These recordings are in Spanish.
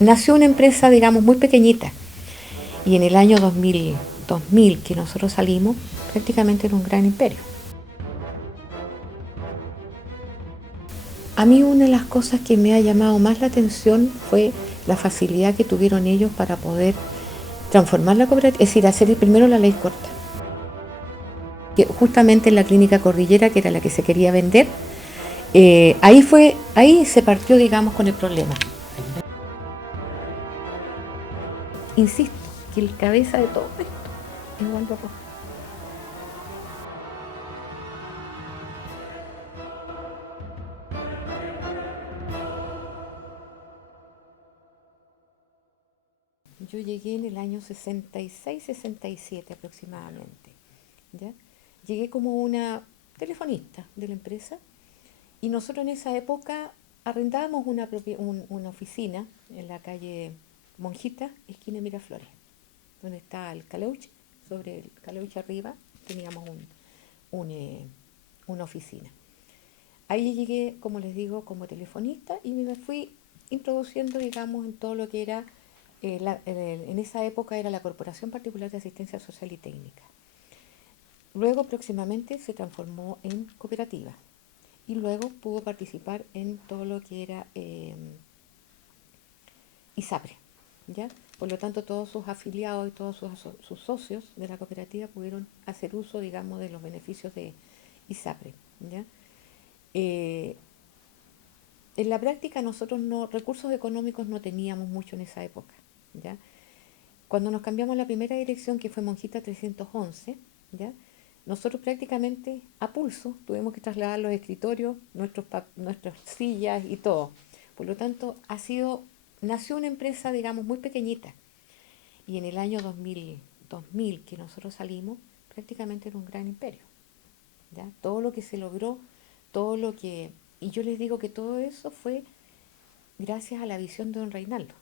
nació una empresa, digamos, muy pequeñita. Y en el año 2000 que nosotros salimos, prácticamente era un gran imperio. A mí una de las cosas que me ha llamado más la atención fue la facilidad que tuvieron ellos para poder transformar la cooperativa, es decir, hacer primero la ley corta. Que justamente en la clínica Cordillera, que era la que se quería vender, ahí se partió, digamos, con el problema. Insisto, que el cabeza de todo esto es Waldo Rojas. Yo llegué en el año 66-67 aproximadamente. ¿Ya? Llegué como una telefonista de la empresa y nosotros en esa época arrendábamos una oficina en la calle Monjita, esquina Miraflores, donde está el Caleuche, sobre el Caleuche arriba teníamos un, eh, una oficina. Ahí llegué, como les digo, como telefonista y me fui introduciendo, digamos, en todo lo que era, en esa época era la Corporación Particular de Asistencia Social y Técnica. Luego próximamente se transformó en cooperativa y luego pudo participar en todo lo que era ISAPRE. ¿Ya? Por lo tanto, todos sus afiliados y todos sus socios de la cooperativa pudieron hacer uso, digamos, de los beneficios de ISAPRE. ¿Ya? Eh, en la práctica nosotros recursos económicos no teníamos mucho en esa época. ¿Ya? Cuando nos cambiamos a la primera dirección, que fue Monjita 311, ¿ya? Nosotros prácticamente a pulso tuvimos que trasladar los escritorios, nuestras sillas y todo. Por lo tanto, nació una empresa, digamos, muy pequeñita. Y en el año 2000 que nosotros salimos, prácticamente era un gran imperio. ¿Ya? Todo lo que se logró, todo lo que... Y yo les digo que todo eso fue gracias a la visión de don Reinaldo,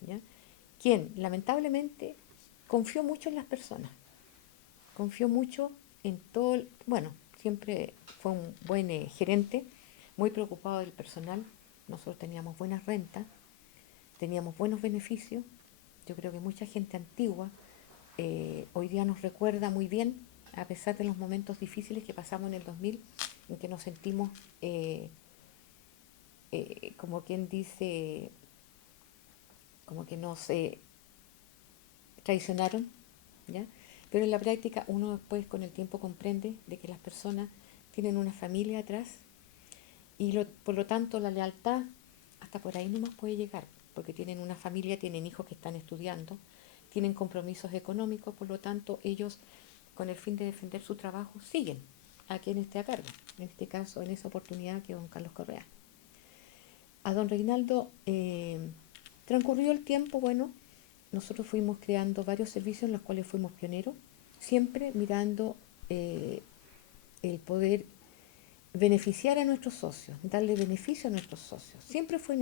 ¿ya? Quien lamentablemente confió mucho en las personas, confió mucho en todo, bueno, siempre fue un buen gerente, muy preocupado del personal, nosotros teníamos buenas rentas, teníamos buenos beneficios, yo creo que mucha gente antigua hoy día nos recuerda muy bien, a pesar de los momentos difíciles que pasamos en el 2000, en que nos sentimos, como quien dice, como que nos traicionaron, ¿ya? Pero en la práctica uno después con el tiempo comprende de que las personas tienen una familia atrás y por lo tanto la lealtad hasta por ahí no más puede llegar, porque tienen una familia, tienen hijos que están estudiando, tienen compromisos económicos, por lo tanto ellos con el fin de defender su trabajo siguen a quien esté a cargo, en este caso en esa oportunidad que don Carlos Correa. A don Reinaldo transcurrió el tiempo, bueno, nosotros fuimos creando varios servicios en los cuales fuimos pioneros, siempre mirando el poder beneficiar a nuestros socios, darle beneficio a nuestros socios. Siempre fue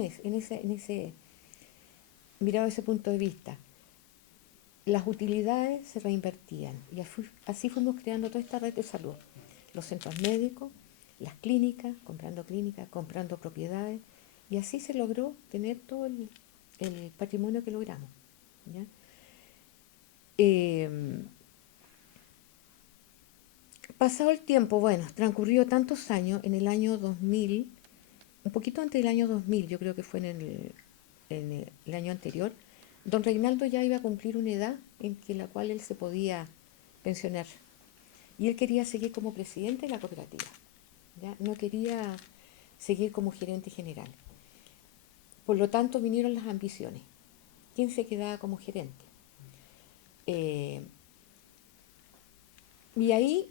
mirado ese punto de vista. Las utilidades se reinvertían y así fuimos creando toda esta red de salud. Los centros médicos, las clínicas, comprando propiedades y así se logró tener todo el patrimonio que logramos. ¿Ya? Eh, Pasado el tiempo, bueno, transcurrió tantos años, en el año 2000, un poquito antes del año 2000, yo creo que fue en el año anterior, don Reinaldo ya iba a cumplir una edad en la cual él se podía pensionar. Y él quería seguir como presidente de la cooperativa, ¿ya? No quería seguir como gerente general. Por lo tanto, vinieron las ambiciones. ¿Quién se quedaba como gerente? Eh, y ahí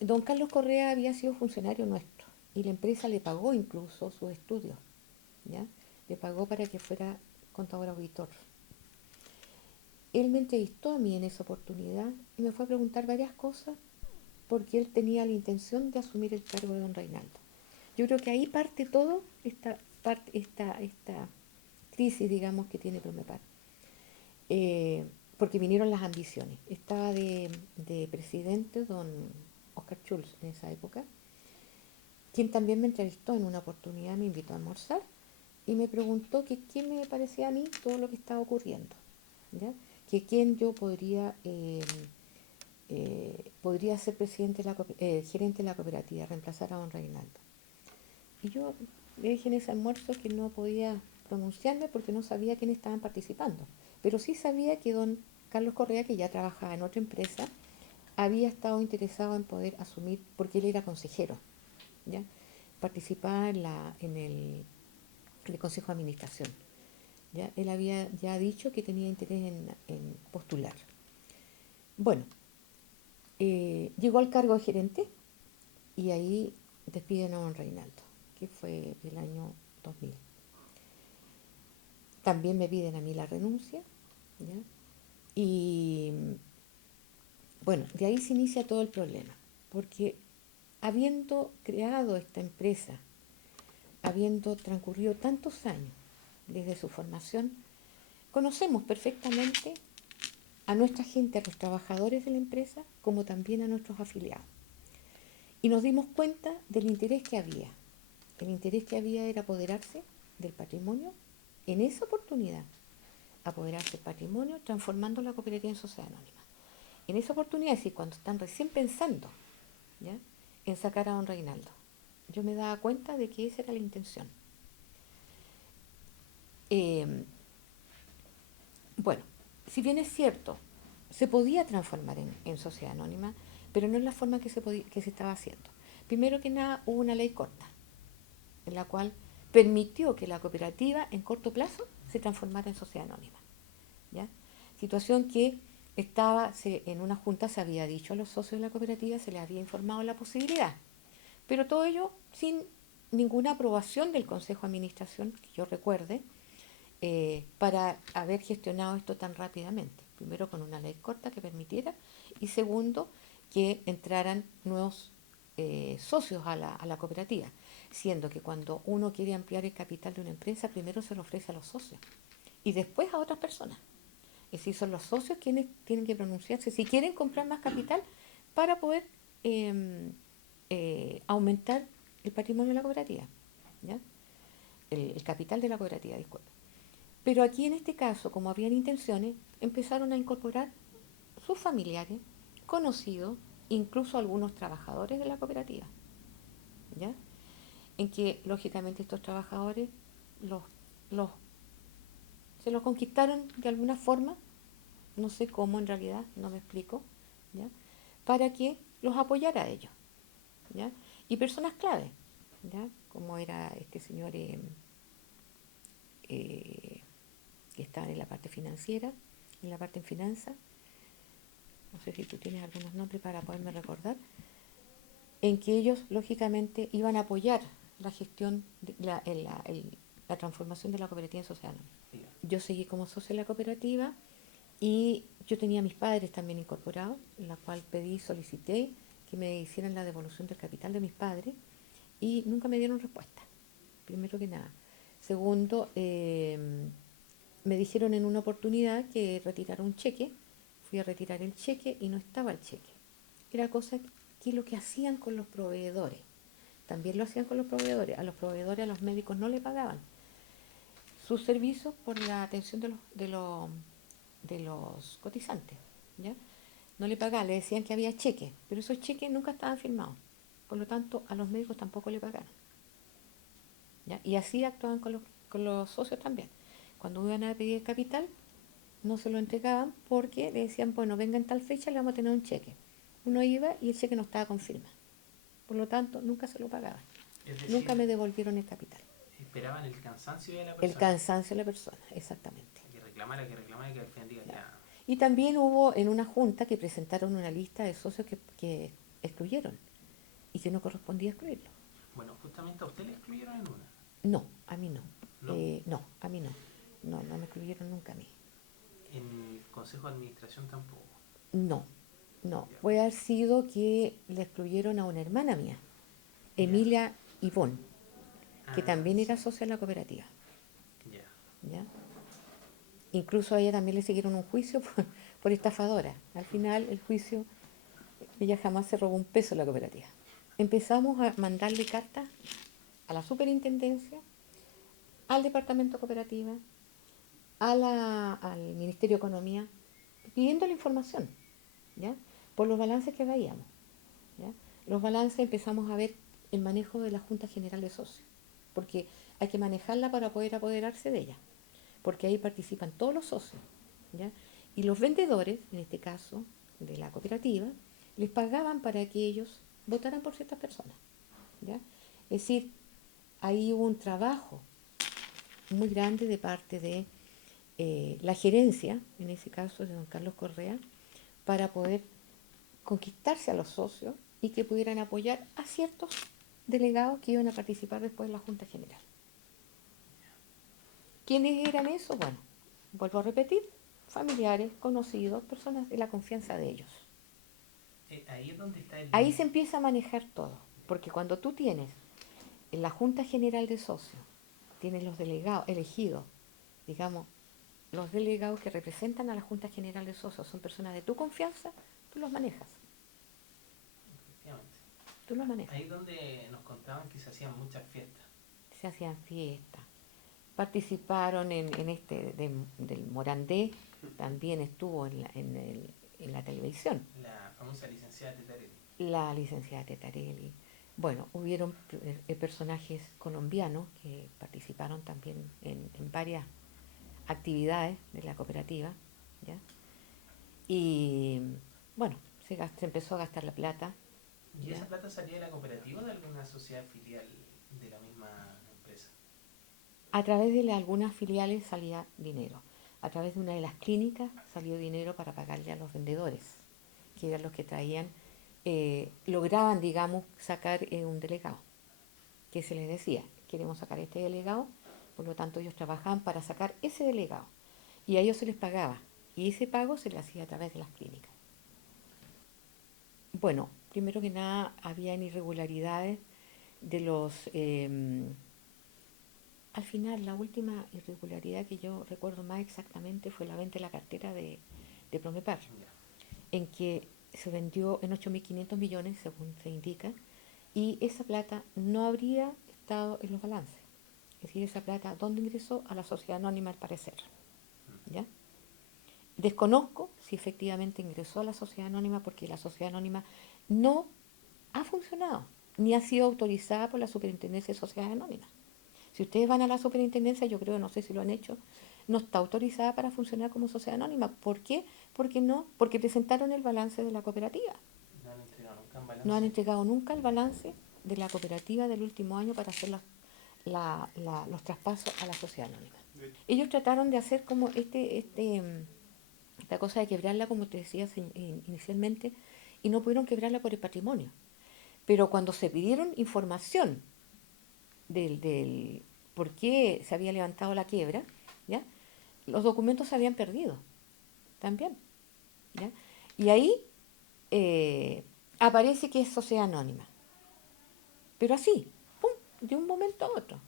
don Carlos Correa había sido funcionario nuestro y la empresa le pagó incluso sus estudios, ¿ya? Le pagó para que fuera contador auditor. Él me entrevistó a mí en esa oportunidad y me fue a preguntar varias cosas porque él tenía la intención de asumir el cargo de don Reinaldo. Yo creo que ahí parte todo esta crisis, digamos, que tiene Promepar. Porque vinieron las ambiciones. Estaba de presidente don Oscar Schulz en esa época, quien también me entrevistó en una oportunidad, me invitó a almorzar y me preguntó que qué me parecía a mí todo lo que estaba ocurriendo, ¿ya? Que quién yo podría ser gerente de la cooperativa, reemplazar a don Reinaldo. Y yo le dije en ese almuerzo que no podía pronunciarme porque no sabía quiénes estaban participando. Pero sí sabía que don Carlos Correa, que ya trabajaba en otra empresa, había estado interesado en poder asumir, porque él era consejero, ¿ya? Participaba en el Consejo de Administración. ¿Ya? Él había ya dicho que tenía interés en postular. Bueno, llegó al cargo de gerente y ahí despiden a don Reinaldo, que fue el año 2000. También me piden a mí la renuncia, ¿ya? Y bueno, de ahí se inicia todo el problema, porque habiendo creado esta empresa, habiendo transcurrido tantos años desde su formación, conocemos perfectamente a nuestra gente, a los trabajadores de la empresa, como también a nuestros afiliados. Y nos dimos cuenta del interés que había. El interés que había era apoderarse del patrimonio en esa oportunidad, apoderarse del patrimonio transformando la cooperativa en sociedad anónima. En esa oportunidad, es decir, cuando están recién pensando, ¿ya?, en sacar a don Reinaldo, yo me daba cuenta de que esa era la intención. Eh, bueno, si bien es cierto, se podía transformar en sociedad anónima, pero no en la forma que se estaba haciendo. Primero que nada, hubo una ley corta, en la cual permitió que la cooperativa en corto plazo se transformara en sociedad anónima, ¿ya? Situación que en una junta se había dicho a los socios de la cooperativa, se les había informado la posibilidad, pero todo ello sin ninguna aprobación del Consejo de Administración, que yo recuerde, para haber gestionado esto tan rápidamente. Primero con una ley corta que permitiera y segundo que entraran nuevos socios a la cooperativa, siendo que cuando uno quiere ampliar el capital de una empresa, primero se lo ofrece a los socios y después a otras personas. Es decir, son los socios quienes tienen que pronunciarse si quieren comprar más capital para poder aumentar el patrimonio de la cooperativa, ¿ya? El capital de la cooperativa, disculpe. Pero aquí en este caso, como habían intenciones, empezaron a incorporar sus familiares, conocidos, incluso algunos trabajadores de la cooperativa, ¿ya? En que lógicamente estos trabajadores los, los, se los conquistaron de alguna forma, no sé cómo en realidad, no me explico, ¿ya?, para que los apoyara a ellos, ¿ya? Y personas clave, ¿ya?, como era este señor eh, que está en la parte financiera, en la parte en finanzas, no sé si tú tienes algunos nombres para poderme recordar, en que ellos lógicamente iban a apoyar la gestión, la transformación de la cooperativa en sociedad anónima. Yo seguí como socio de la cooperativa y yo tenía a mis padres también incorporados, en la cual solicité que me hicieran la devolución del capital de mis padres y nunca me dieron respuesta, primero que nada. Segundo, me dijeron en una oportunidad que retirara un cheque, fui a retirar el cheque y no estaba el cheque. Era cosa que lo que hacían con los proveedores, también lo hacían con los proveedores, a los médicos no le pagaban sus servicios por la atención de los cotizantes, ¿ya? No le pagaban, le decían que había cheques, pero esos cheques nunca estaban firmados, por lo tanto a los médicos tampoco le pagaron, ¿ya? Y así actuaban con los socios también. Cuando iban a pedir capital, no se lo entregaban porque le decían, bueno, venga en tal fecha, le vamos a tener un cheque. Uno iba y el cheque no estaba con firma. Por lo tanto, nunca se lo pagaban. Es Nunca decir, me devolvieron el capital. esperaban el cansancio de la El persona. cansancio de la persona, exactamente. Que reclamara y que al final diga Claro. ya. Y también hubo en una junta que presentaron una lista de socios que excluyeron y que no correspondía excluirlo. Bueno, justamente a usted le excluyeron en una, No, a mí no. ¿no? No, a mí no. No, no me excluyeron nunca a mí. En el consejo de administración tampoco. No, no. Ya, Puede haber sido que le excluyeron a una hermana mía, ya. Emilia Ivón, que Ah, también era sí. socia de la cooperativa, Ya. ¿ya? Incluso a ella también le siguieron un juicio por estafadora. Al final, el juicio, ella jamás se robó un peso en la cooperativa. Empezamos a mandarle cartas a la superintendencia, al Departamento de Cooperativa, al Ministerio de Economía, pidiendo la información, ¿ya? Por los balances que veíamos, ¿ya? Los balances empezamos a ver el manejo de la Junta General de Socios, porque hay que manejarla para poder apoderarse de ella, porque ahí participan todos los socios, ¿ya? Y los vendedores, en este caso de la cooperativa, les pagaban para que ellos votaran por ciertas personas, ¿ya? Es decir, ahí hubo un trabajo muy grande de parte de la gerencia, en ese caso de don Carlos Correa, para poder conquistarse a los socios y que pudieran apoyar a ciertos delegados que iban a participar después en la Junta General. ¿Quiénes eran esos? Bueno, vuelvo a repetir, familiares, conocidos, personas de la confianza de ellos. Ahí es donde está el Ahí se límite. empieza a manejar todo, porque cuando tú tienes en la Junta General de Socios, tienes los delegados elegidos, digamos, los delegados que representan a la Junta General de Socios son personas de tu confianza, tú los manejas, Efectivamente. tú los manejas. Ahí es donde nos contaban que se hacían muchas fiestas. Se hacían fiestas, participaron en este del Morandé, también estuvo en la televisión, La famosa licenciada Tetarelli. la licenciada Tetarelli. Bueno, hubieron personajes colombianos que participaron también en varias actividades de la cooperativa, ¿ya? Y bueno, se empezó a gastar la plata, ¿Y ¿ya? esa plata salía de la cooperativa o de alguna sociedad filial de la misma empresa? A través de algunas filiales salía dinero. A través de una de las clínicas salió dinero para pagarle a los vendedores, que eran los que traían, lograban, digamos, sacar un delegado, que se les decía, queremos sacar este delegado, por lo tanto ellos trabajaban para sacar ese delegado. Y a ellos se les pagaba, y ese pago se le hacía a través de las clínicas. Bueno, primero que nada, habían irregularidades de los... al final, la última irregularidad que yo recuerdo más exactamente fue la venta de la cartera de Promepar, Ya. en que se vendió en 8.500 millones, según se indica, y esa plata no habría estado en los balances. Es decir, esa plata, ¿dónde ingresó? A la sociedad anónima, al parecer. ¿Ya? Desconozco si efectivamente ingresó a la sociedad anónima porque la sociedad anónima no ha funcionado, ni ha sido autorizada por la Superintendencia de Sociedades Anónimas. Si ustedes van a la superintendencia, yo creo, no sé si lo han hecho, no está autorizada para funcionar como sociedad anónima. ¿Por qué? Porque no, porque presentaron el balance de la cooperativa. No han entregado nunca un No han balance. entregado nunca el balance de la cooperativa del último año para hacer los traspasos a la sociedad anónima. Ellos trataron de hacer como esta cosa de quebrarla, como te decía inicialmente, y no pudieron quebrarla por el patrimonio. Pero cuando se pidieron información del por qué se había levantado la quiebra, ¿ya? Los documentos se habían perdido también, ¿ya? Y ahí aparece que es sociedad anónima, pero así, ¡pum!, de un momento a otro.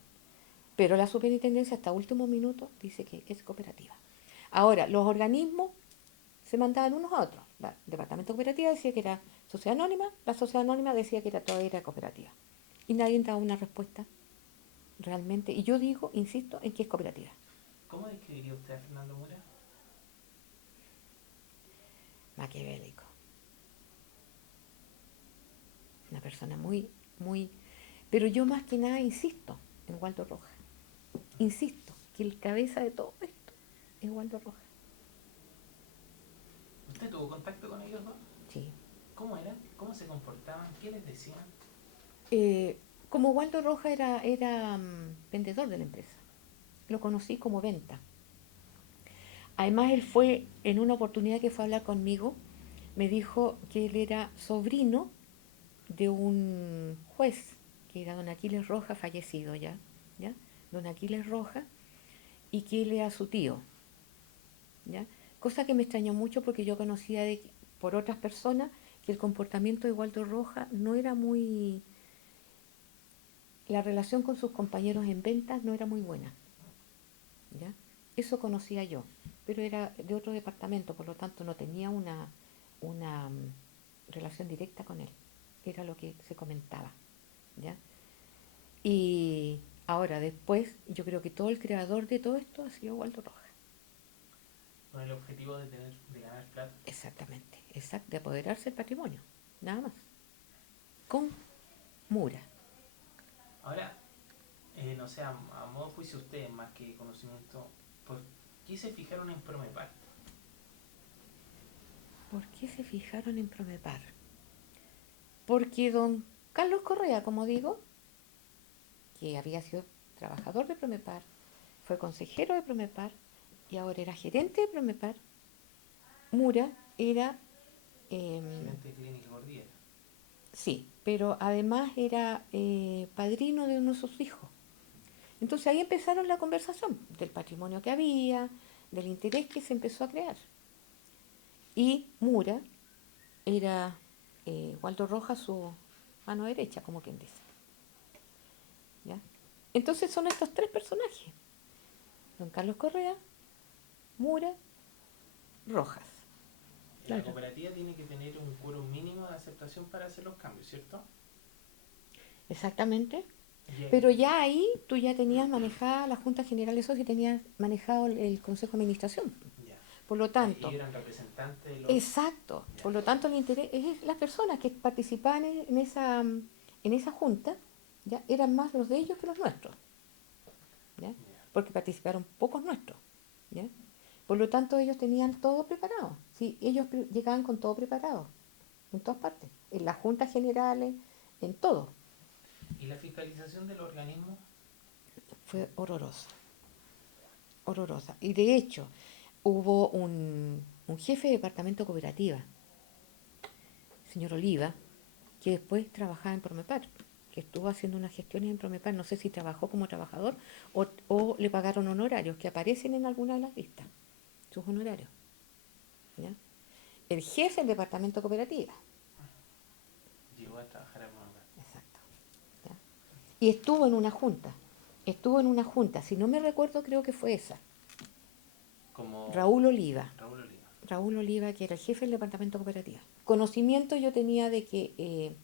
Pero la superintendencia hasta último minuto dice que es cooperativa. Ahora, los organismos se mandaban unos a otros. El departamento de cooperativa decía que era sociedad anónima, la sociedad anónima decía que todavía era cooperativa. Y nadie daba una respuesta realmente. Y yo digo, insisto, en que es cooperativa. ¿Cómo describiría usted a Fernando Mura? Maquiavélico. Una persona muy, muy... Pero yo más que nada insisto en Waldo Rojas. Insisto que el cabeza de todo esto es Waldo Rojas. ¿Usted tuvo contacto con ellos dos? Sí. ¿Cómo eran? ¿Cómo se comportaban? ¿Qué les decían? Como Waldo Rojas era vendedor de la empresa, lo conocí como venta. Además, él fue, en una oportunidad que fue a hablar conmigo, me dijo que él era sobrino de un juez, que era don Aquiles Rojas, fallecido ya, ¿ya? Don Aquiles Rojas, y que él era su tío, ¿ya? Cosa que me extrañó mucho porque yo conocía por otras personas que el comportamiento de Waldo Rojas no era muy... La relación con sus compañeros en ventas no era muy buena, ¿ya? Eso conocía yo, pero era de otro departamento, por lo tanto no tenía una relación directa con él. Era lo que se comentaba, ¿ya? Y Ahora, después, yo creo que todo el creador de todo esto ha sido Waldo Rojas. Con el objetivo de ganar plata. Exactamente, exacto, de apoderarse del patrimonio, nada más. Con Mura. Ahora, no sé, a modo de juicio ustedes, más que conocimiento, ¿por qué se fijaron en Promepar? ¿Por qué se fijaron en Promepar? Porque don Carlos Correa, como digo, que había sido trabajador de Promepar, fue consejero de Promepar y ahora era gerente de Promepar, Mura era, Gerente de Clínica Cordillera. sí, pero además era padrino de uno de sus hijos. Entonces ahí empezaron la conversación del patrimonio que había, del interés que se empezó a crear. Y Mura era Waldo Rojas su mano derecha, como quien dice. ¿Ya? Entonces son estos tres personajes: don Carlos Correa, Mura, Rojas. La Claro. cooperativa tiene que tener un quórum mínimo de aceptación para hacer los cambios, ¿cierto? Exactamente. Y Pero ya ahí tú ya tenías manejada la Junta General de Socios y tenías manejado el Consejo de Administración. ya. Por lo Ellos tanto, eran representantes de los. exacto, Ya, por lo tanto el interés es las personas que participaban en esa junta, ya eran más los de ellos que los nuestros, ¿ya? ya. Porque participaron pocos nuestros, ¿ya? Por lo tanto ellos tenían todo preparado, ¿sí? Ellos llegaban con todo preparado, en todas partes, en las juntas generales, en todo. ¿Y la fiscalización del organismo? Fue horrorosa, horrorosa. Y de hecho, hubo un jefe de departamento cooperativa, señor Oliva, que después trabajaba en Promepar, que estuvo haciendo unas gestiones en Promepar, no sé si trabajó como trabajador o le pagaron honorarios, que aparecen en alguna de las listas, sus honorarios. ¿Ya? El jefe del departamento cooperativa, Llegó a trabajar a Promepar. exacto. ¿Ya? Y estuvo en una junta, si no me recuerdo creo que fue esa, Como Raúl Oliva, Raúl Oliva. Raúl Oliva, que era el jefe del departamento cooperativa. Conocimiento yo tenía de que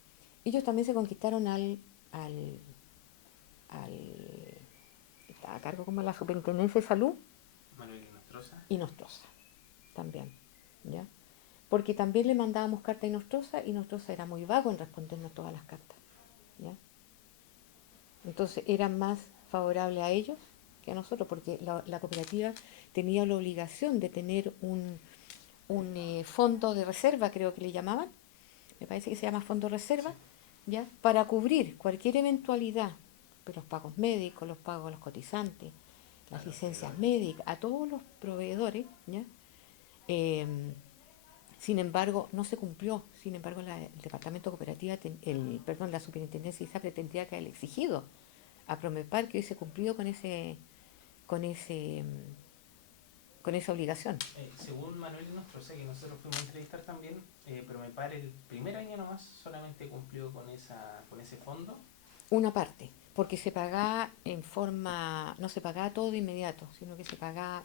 ellos también se conquistaron al, estaba a cargo como la Superintendencia de Salud Manuel Inostroza. y Nostroza también, ¿ya? Porque también le mandábamos carta a Nostroza y Nostroza era muy vago en respondernos todas las cartas, ¿ya? Entonces era más favorable a ellos que a nosotros, porque la cooperativa tenía la obligación de tener un fondo de reserva, creo que le llamaban, me parece que se llama fondo Sí. reserva, ¿ya? Para cubrir cualquier eventualidad, pues los pagos médicos, los pagos a los cotizantes, A las los licencias proveedores. médicas, a todos los proveedores, ¿ya? Eh, Sin embargo, no se cumplió. Sin embargo, el departamento cooperativa, perdón, la superintendencia de ISAPRE tendría que haber exigido a Promepar que hubiese cumplido con ese, con esa obligación. Según Manuel Inostroza, que nosotros fuimos a entrevistar también, Promepar el primer año nomás solamente cumplió con ese fondo. Una parte, porque se pagaba en forma, no se pagaba todo de inmediato, sino que se pagaba,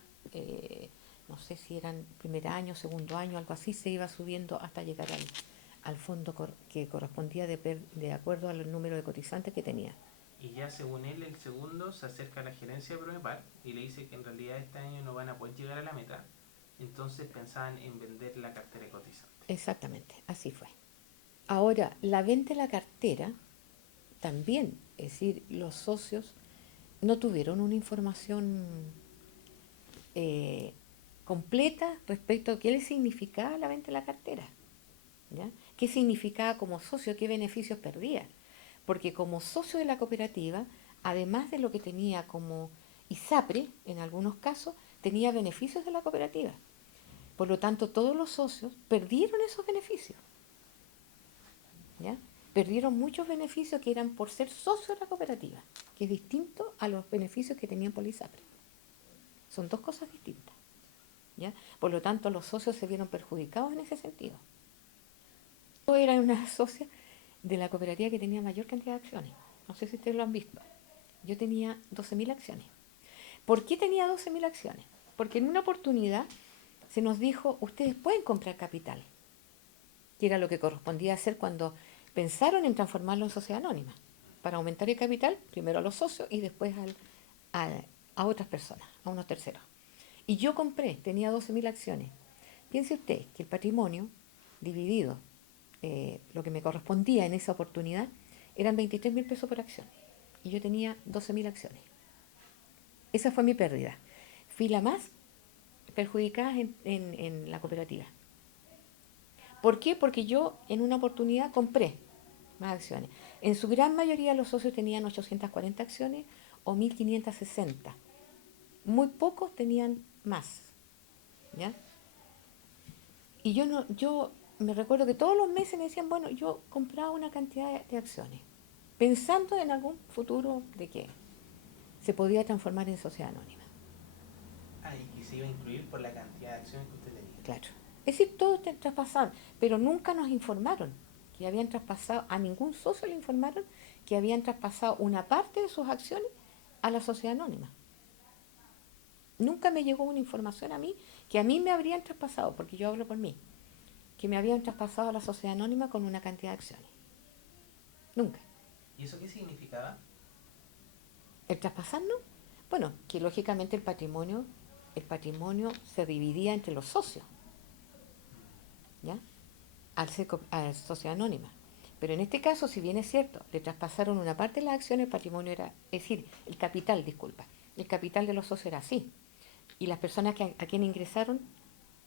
no sé si eran primer año, segundo año, algo así, se iba subiendo hasta llegar al fondo que correspondía de acuerdo al número de cotizantes que tenía. Y ya según él, el segundo se acerca a la gerencia de Promepar y le dice que en realidad este año no van a poder llegar a la meta. Entonces pensaban en vender la cartera de cotizantes. Exactamente, así fue. Ahora, la venta de la cartera también, es decir, los socios no tuvieron una información eh, completa respecto a qué le significaba la venta de la cartera, ¿ya? ¿Qué significaba como socio? ¿Qué beneficios perdía? Porque como socio de la cooperativa, además de lo que tenía como ISAPRE, en algunos casos, tenía beneficios de la cooperativa. Por lo tanto, todos los socios perdieron esos beneficios, ¿ya? Perdieron muchos beneficios que eran por ser socios de la cooperativa, que es distinto a los beneficios que tenían por la ISAPRE. Son dos cosas distintas, ¿ya? Por lo tanto, los socios se vieron perjudicados en ese sentido. Yo era una socia de la cooperativa que tenía mayor cantidad de acciones. No sé si ustedes lo han visto. Yo tenía 12.000 acciones. ¿Por qué tenía 12.000 acciones? Porque en una oportunidad se nos dijo, ustedes pueden comprar capital, que era lo que correspondía hacer cuando pensaron en transformarlo en sociedad anónima. para aumentar el capital, primero a los socios y después a otras personas, a unos terceros. Y yo compré, tenía 12.000 acciones. Piense usted que el patrimonio dividido, lo que me correspondía en esa oportunidad, eran 23.000 pesos por acción. Y yo tenía 12.000 acciones. Esa fue mi pérdida. Fui la más perjudicada en la cooperativa. ¿Por qué? Porque yo en una oportunidad compré más acciones. En su gran mayoría los socios tenían 840 acciones o 1.560. Muy pocos tenían más. ¿Ya? Y yo me recuerdo que todos los meses me decían, bueno, yo compraba una cantidad de acciones, pensando en algún futuro de que se podía transformar en sociedad anónima. Ah, y que se iba a incluir por la cantidad de acciones que usted tenía. Claro. Es decir, todos traspasaron, pero nunca nos informaron que habían traspasado, a ningún socio le informaron que habían traspasado una parte de sus acciones a la sociedad anónima. Nunca me llegó una información a mí que a mí me habrían traspasado, porque yo hablo por mí, que me habían traspasado a la sociedad anónima con una cantidad de acciones. Nunca. ¿Y eso qué significaba? El traspasar no. Bueno, que lógicamente el patrimonio se dividía entre los socios, ¿ya? Al sociedad anónima. Pero en este caso, si bien es cierto, le traspasaron una parte de las acciones, el patrimonio era, es decir, el capital, disculpa, el capital de los socios era así. Y las personas a quien ingresaron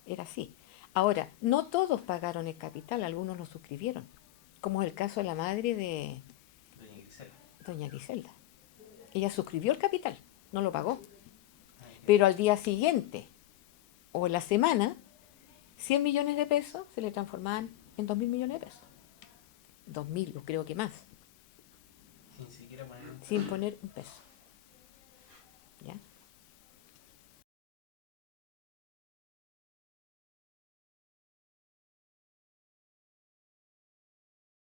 era así. Ahora, no todos pagaron el capital, algunos lo suscribieron, como es el caso de la madre de Doña Grisela. doña Griselda. Ella suscribió el capital, no lo pagó. Ah, ya. Pero al día siguiente o en la semana, 100 millones de pesos se le transformaban en 2.000 millones de pesos. 2.000, yo creo que más, Sin siquiera poner un sin peso. poner un peso.